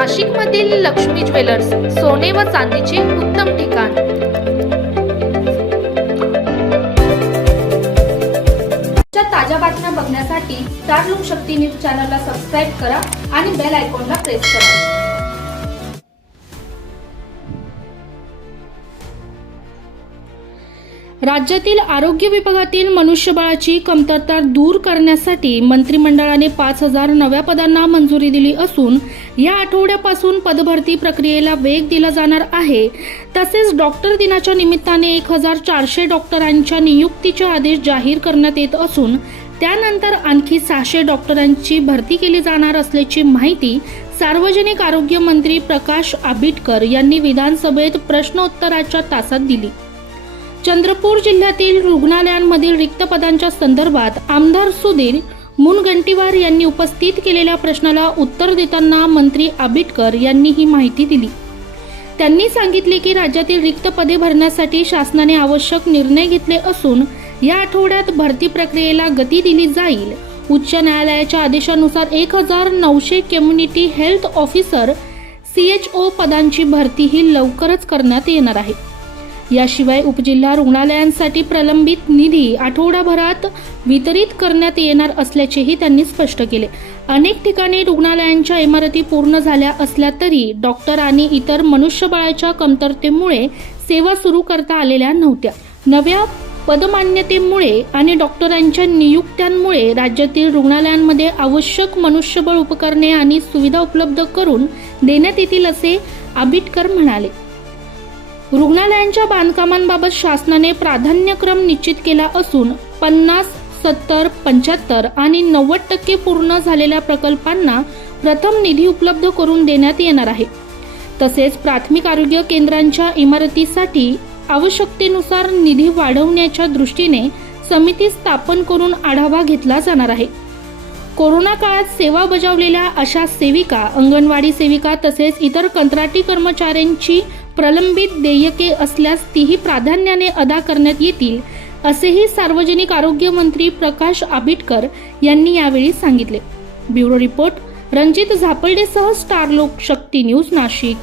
नाशिकमधील लक्ष्मी ज्वेलर्स, सोने व चांदीचे उत्तम ठिकाण। ताज्या बातम्या बघण्यासाठी स्टार लोकशक्ती न्यूज चॅनलला सबस्क्राइब करा आणि बेल आयकॉनला प्रेस करा। राज्यातील आरोग्य विभागातील मनुष्यबळाची कमतरता दूर करण्यासाठी मंत्रिमंडळाने 5,000 नव्या पदांना मंजुरी दिली असून या आठवड्यापासून पदभरती प्रक्रियेला वेग दिला जाणार आहे। तसेच डॉक्टर दिनाच्या निमित्ताने 1,400 डॉक्टरांच्या नियुक्तीचे आदेश जाहीर करण्यात येत असून त्यानंतर आणखी 600 डॉक्टरांची भरती केली जाणार असल्याची माहिती सार्वजनिक आरोग्य मंत्री प्रकाश आंबेडकर यांनी विधानसभेत प्रश्नोत्तराच्या तासात दिली। चंद्रपूर जिल्ह्यातील रुग्णालयांमधील रिक्त पदांच्या संदर्भात आमदार सुधीर मुनगंटीवार यांनी उपस्थित केलेल्या प्रश्नाला उत्तर देताना मंत्री आंबेडकर यांनी ही माहिती दिली। त्यांनी सांगितले की राज्यातील रिक्त पदे भरण्यासाठी शासनाने आवश्यक निर्णय घेतले असून या आठवड्यात भरती प्रक्रियेला गती दिली जाईल। उच्च न्यायालयाच्या आदेशानुसार 1,900 कम्युनिटी हेल्थ ऑफिसर CHO पदांची भरती ही लवकरच करण्यात येणार आहे। याशिवाय उपजिल्हा रुग्णालयांसाठी प्रलंबित निधी आठवडाभरात वितरित करण्यात येणार असल्याचेही त्यांनी स्पष्ट केले। अनेक ठिकाणी रुग्णालयांच्या इमारती पूर्ण झाल्या असल्या तरी डॉक्टर आणि इतर मनुष्यबळाच्या कमतरतेमुळे सेवा सुरू करता आलेल्या नव्हत्या। नव्या पदमान्यतेमुळे आणि डॉक्टरांच्या नियुक्त्यांमुळे राज्यातील रुग्णालयांमध्ये आवश्यक मनुष्यबळ उपकरणे आणि सुविधा उपलब्ध करून देण्यात येतील असे आंबेडकर म्हणाले। रुग्णालयांच्या बांधकामांबाबत शासनाने प्राधान्यक्रम निश्चित केला असून 50, 70, 75 आणि 90% पूर्ण झालेल्या प्रकल्पांना प्रथम निधी उपलब्ध करून देण्यात येणार आहे। तसेच प्राथमिक आरोग्य केंद्रांच्या इमारतीसाठी आवश्यकतेनुसार निधी वाढवण्याच्या दृष्टीने समिती स्थापन करून आढावा घेतला जाणार आहे। कोरोना काळात सेवा बजावलेल्या आशा सेविका, अंगणवाडी सेविका तसेच इतर कंत्राटी कर्मचाऱ्यांची प्रलंबित देयके असल्यास तीही प्राधान्याने अदा करण्यात येतील असेही सार्वजनिक आरोग्य मंत्री प्रकाश आंबेडकर यांनी यावेळी सांगितले। ब्युरो रिपोर्ट रणजित झापल्डेसह स्टार लोकशक्ती न्यूज नाशिक।